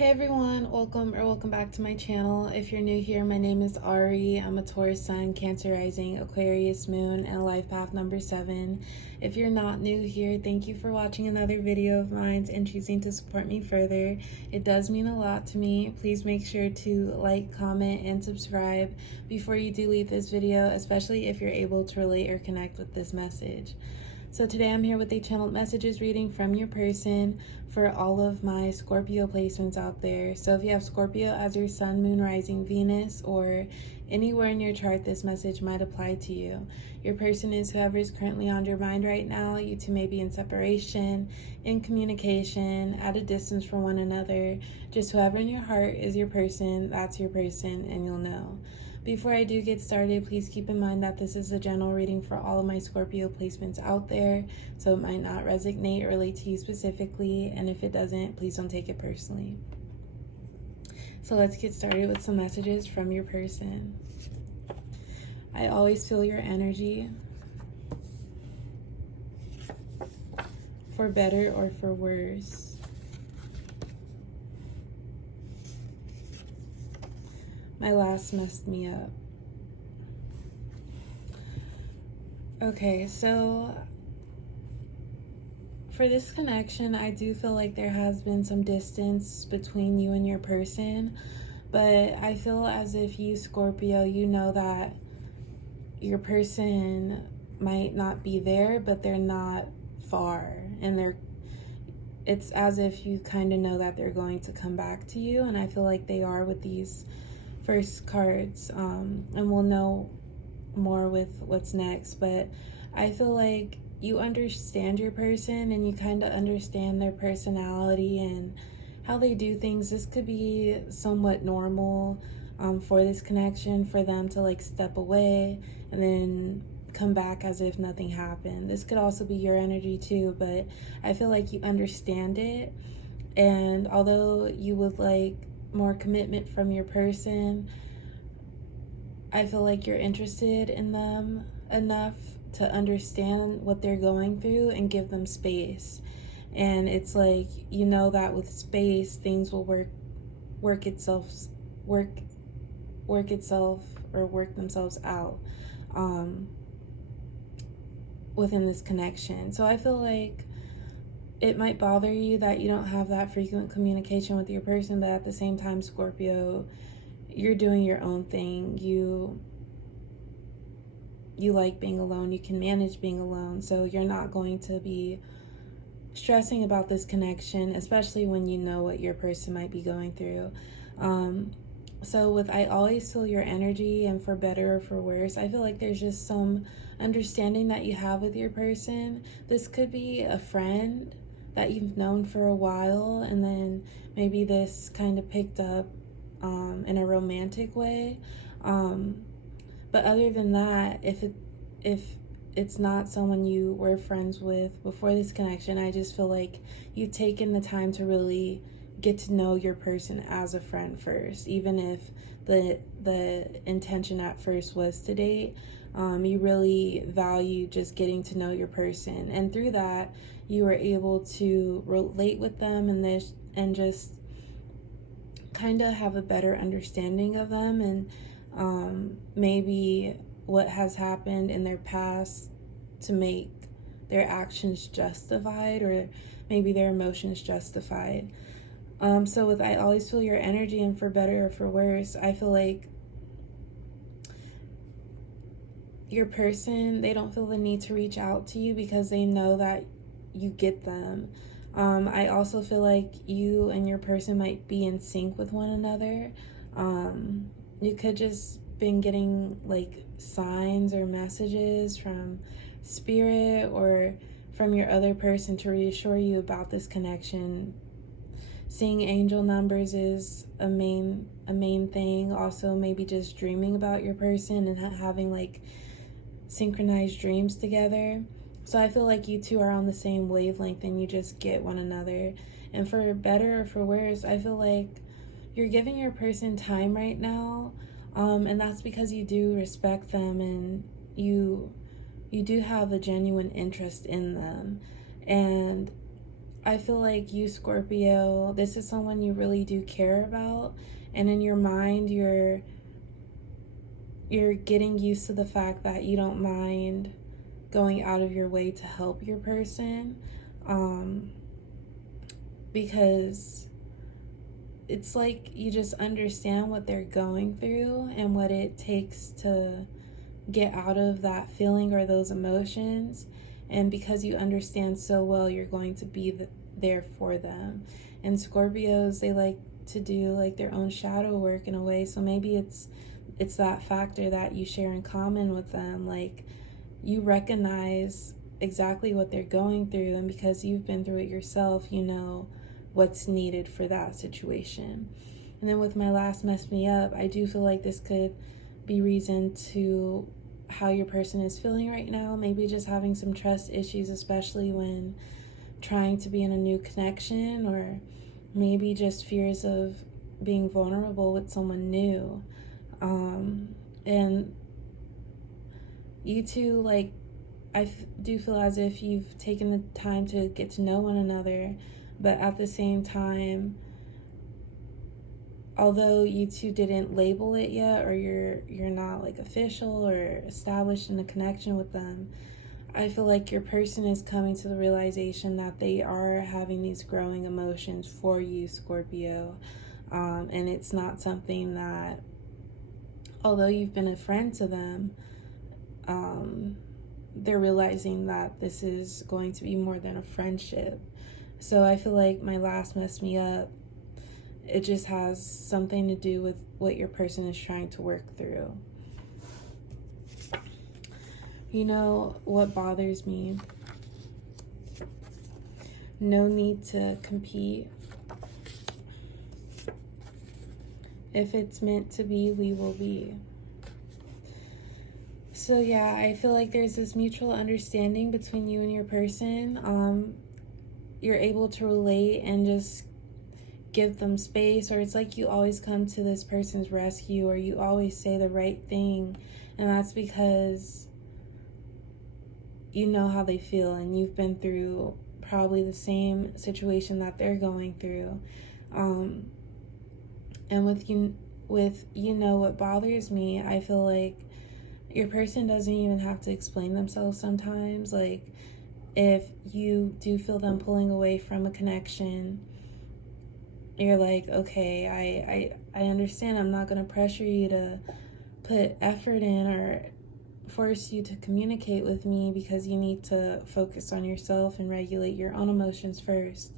Hey everyone, welcome back to my channel. If you're new here, my name is Ari. I'm a Taurus Sun, Cancer Rising, Aquarius Moon, and Life Path number 7. If you're not new here, thank you for watching another video of mine and choosing to support me further. It does mean a lot to me. Please make sure to like, comment, and subscribe before you do leave this video, especially if you're able to relate or connect with this message. So today I'm here with a channeled messages reading from your person for all of my Scorpio placements out there. So if you have Scorpio as your sun, moon, rising, Venus, or anywhere in your chart, this message might apply to you. Your person is whoever is currently on your mind right now. You two may be in separation, in communication, at a distance from one another. Just whoever in your heart is your person, that's your person, and you'll know. Before I do get started, please keep in mind that this is a general reading for all of my Scorpio placements out there, so it might not resonate or relate to you specifically, and if it doesn't, please don't take it personally. So let's get started with some messages from your person. I always feel your energy, for better or for worse. My last messed me up. Okay, so for this connection, I do feel like there has been some distance between you and your person, but I feel as if you, Scorpio, you know that your person might not be there, but they're not far, and it's as if you kind of know that they're going to come back to you, and I feel like they are with these first cards, and we'll know more with what's next, but I feel like you understand your person and you kind of understand their personality and how they do things. This could be somewhat normal for this connection, for them to like step away and then come back as if nothing happened. This could also be your energy too, but I feel like you understand it, and although you would like more commitment from your person, I feel like you're interested in them enough to understand what they're going through and give them space. And it's like, you know that with space things will work themselves out within this connection. So I feel like it might bother you that you don't have that frequent communication with your person, but at the same time, Scorpio, you're doing your own thing. You like being alone. You can manage being alone. So you're not going to be stressing about this connection, especially when you know what your person might be going through. So with I always feel your energy, and for better or for worse, I feel like there's just some understanding that you have with your person. This could be a friend that you've known for a while, and then maybe this kind of picked up in a romantic way, but other than that, if it's not someone you were friends with before this connection, I just feel like you've taken the time to really get to know your person as a friend first, even if the intention at first was to date. You really value just getting to know your person, and through that you were able to relate with them and just kind of have a better understanding of them, and maybe what has happened in their past to make their actions justified, or maybe their emotions justified. So with I always feel your energy, and for better or for worse, I feel like your person, they don't feel the need to reach out to you because they know that you get them. I also feel like you and your person might be in sync with one another. You could just been getting like signs or messages from spirit or from your other person to reassure you about this connection. Seeing angel numbers is a main thing. Also, maybe just dreaming about your person and having like synchronized dreams together. So I feel like you two are on the same wavelength and you just get one another. And for better or for worse, I feel like you're giving your person time right now, and that's because you do respect them, and you do have a genuine interest in them. And I feel like you, Scorpio, this is someone you really do care about, and in your mind you're getting used to the fact that you don't mind going out of your way to help your person, because it's like you just understand what they're going through and what it takes to get out of that feeling or those emotions. And because you understand so well, you're going to be there for them. And Scorpios, they like to do like their own shadow work in a way. So maybe it's that factor that you share in common with them. Like, you recognize exactly what they're going through, and because you've been through it yourself, you know what's needed for that situation. And then with my last mess me up, I do feel like this could be reason to how your person is feeling right now. Maybe just having some trust issues, especially when trying to be in a new connection, or maybe just fears of being vulnerable with someone new. And you two, like, do feel as if you've taken the time to get to know one another, but at the same time, although you two didn't label it yet, or you're not like official or established in a connection with them, I feel like your person is coming to the realization that they are having these growing emotions for you, Scorpio. And it's not something that, although you've been a friend to them, they're realizing that this is going to be more than a friendship. So I feel like my last messed me up. It just has something to do with what your person is trying to work through. You know what bothers me? No need to compete. If it's meant to be, we will be. So yeah, I feel like there's this mutual understanding between you and your person. You're able to relate and just give them space, or it's like you always come to this person's rescue, or you always say the right thing, and that's because you know how they feel, and you've been through probably the same situation that they're going through. And with you know what bothers me, I feel like your person doesn't even have to explain themselves sometimes. Like, if you do feel them pulling away from a connection, you're like, okay, I understand. I'm not going to pressure you to put effort in or force you to communicate with me, because you need to focus on yourself and regulate your own emotions first.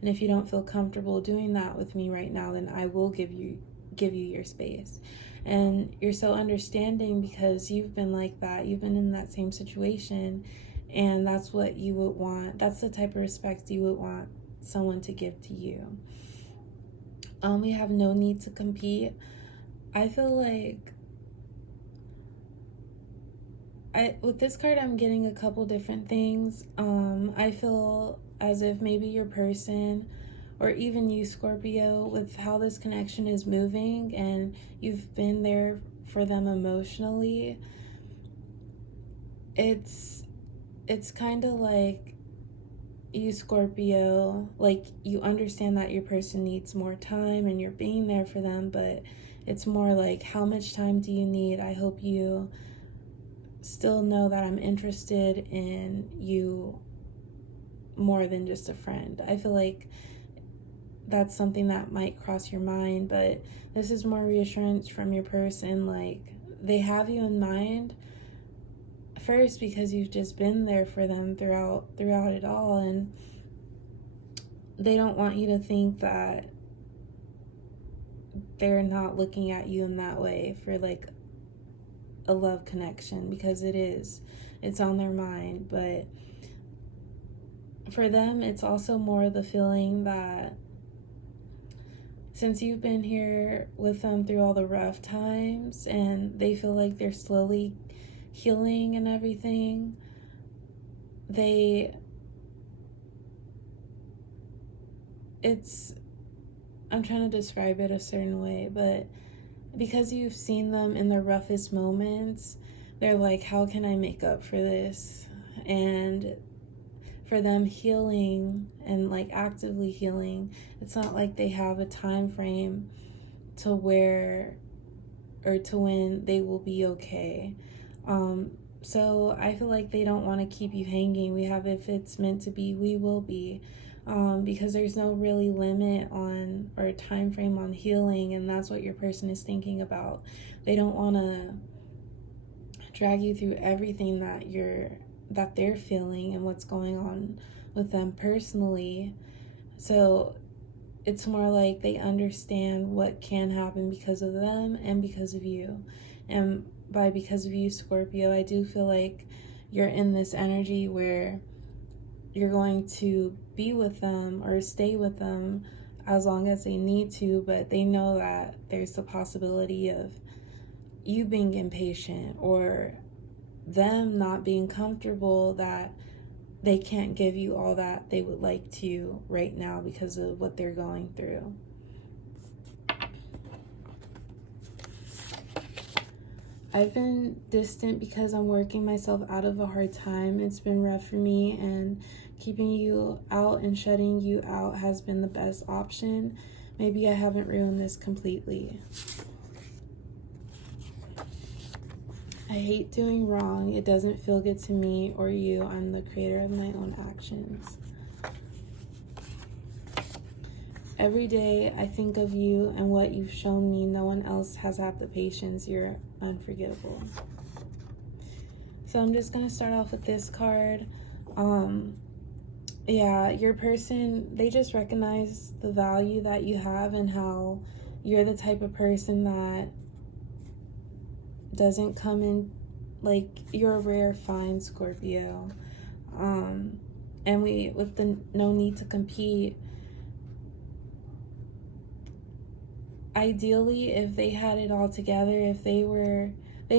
And if you don't feel comfortable doing that with me right now, then I will give you your space. And you're so understanding because you've been like that. You've been in that same situation, and that's what you would want. That's the type of respect you would want someone to give to you. We have no need to compete. I feel like with this card, I'm getting a couple different things. I feel as if maybe your person, or even you, Scorpio, with how this connection is moving and you've been there for them emotionally, it's kind of like you, Scorpio, like you understand that your person needs more time and you're being there for them, but it's more like, how much time do you need? I hope you still know that I'm interested in you more than just a friend. I feel like that's something that might cross your mind, but this is more reassurance from your person. Like, they have you in mind first because you've just been there for them throughout it all, and they don't want you to think that they're not looking at you in that way for like a love connection, because it's on their mind. But for them, it's also more the feeling that since you've been here with them through all the rough times, and they feel like they're slowly healing and everything, I'm trying to describe it a certain way, but because you've seen them in their roughest moments, they're like, how can I make up for this? And for them healing and like actively healing, it's not like they have a time frame to where or to when they will be okay. So I feel like they don't want to keep you hanging. We have if it's meant to be, we will be. Because there's no really limit on or time frame on healing, and that's what your person is thinking about. They don't want to drag you through everything that they're feeling and what's going on with them personally. So it's more like they understand what can happen because of them and because of you. And by because of you, Scorpio, I do feel like you're in this energy where you're going to be with them or stay with them as long as they need to, but they know that there's the possibility of you being impatient or them not being comfortable, that they can't give you all that they would like to right now because of what they're going through. I've been distant because I'm working myself out of a hard time. It's been rough for me, and keeping you out and shutting you out has been the best option. Maybe I haven't ruined this completely. I hate doing wrong. It doesn't feel good to me or you. I'm the creator of my own actions. Every day I think of you and what you've shown me. No one else has had the patience. You're unforgettable. So I'm just going to start off with this card. Yeah, your person, they just recognize the value that you have and how you're the type of person that doesn't come in, like, you're a rare find, Scorpio. And with the no need to compete, ideally, if they had it all together, if they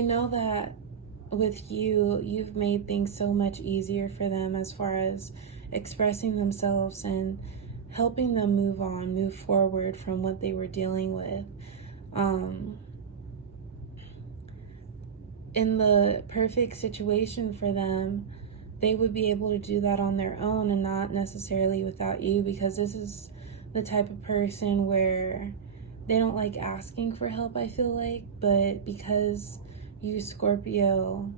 know that with you, you've made things so much easier for them as far as expressing themselves and helping them move forward from what they were dealing with. In the perfect situation for them, they would be able to do that on their own and not necessarily without you, because this is the type of person where they don't like asking for help, I feel like, but because you, Scorpio,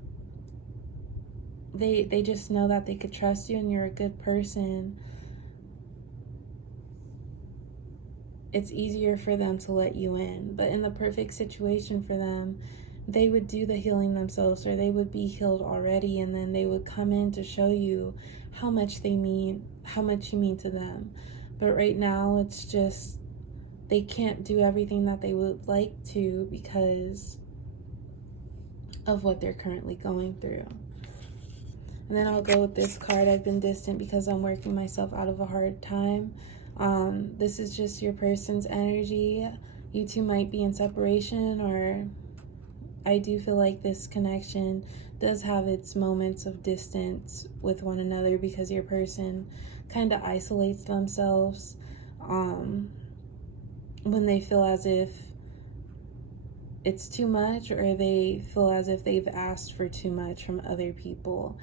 they just know that they could trust you and you're a good person. It's easier for them to let you in. But in the perfect situation for them, they would do the healing themselves, or they would be healed already, and then they would come in to show you how much you mean to them. But right now, it's just they can't do everything that they would like to because of what they're currently going through. And then I'll go with this card. I've been distant because I'm working myself out of a hard time. This is just your person's energy. You two might be in separation, or I do feel like this connection does have its moments of distance with one another because your person kind of isolates themselves when they feel as if it's too much, or they feel as if they've asked for too much from other people.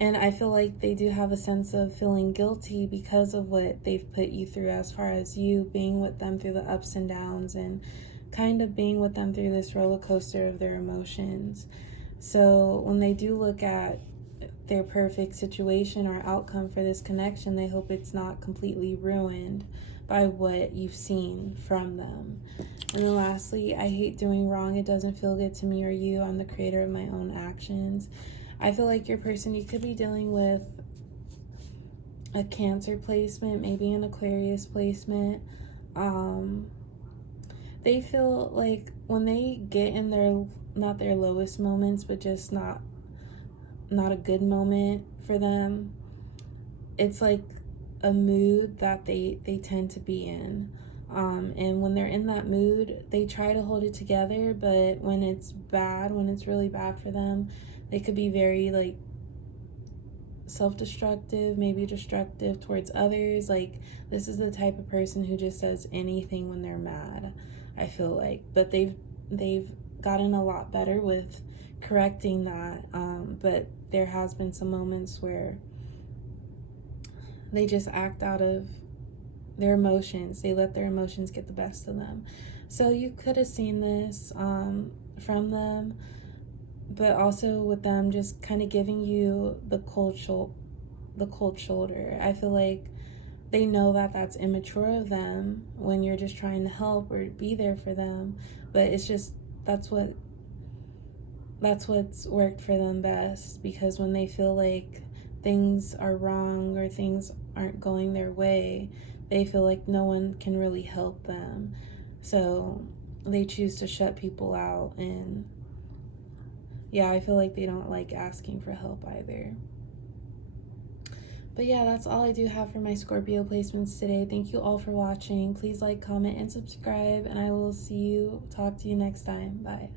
And I feel like they do have a sense of feeling guilty because of what they've put you through, as far as you being with them through the ups and downs and kind of being with them through this roller coaster of their emotions. So when they do look at their perfect situation or outcome for this connection, they hope it's not completely ruined by what you've seen from them. And then lastly, I hate doing wrong. It doesn't feel good to me or you. I'm the creator of my own actions. I feel like your person, you could be dealing with a Cancer placement, maybe an Aquarius placement. They feel like when they get in their, not their lowest moments, but just not a good moment for them, it's like a mood that they tend to be in. And when they're in that mood, they try to hold it together, but when it's bad, when it's really bad for them, they could be very like self-destructive, maybe destructive towards others. Like, this is the type of person who just does anything when they're mad, I feel like. But they've gotten a lot better with correcting that, but there has been some moments where they just act out of their emotions. They let their emotions get the best of them. So you could have seen this from them, but also with them just kind of giving you the cold shoulder. I feel like they know that that's immature of them when you're just trying to help or be there for them, but it's just that's what's worked for them best, because when they feel like things are wrong or things aren't going their way, they feel like no one can really help them. So they choose to shut people out, and yeah, I feel like they don't like asking for help either. But yeah, that's all I do have for my Scorpio placements today. Thank you all for watching. Please like, comment, and subscribe, and I will talk to you next time. Bye.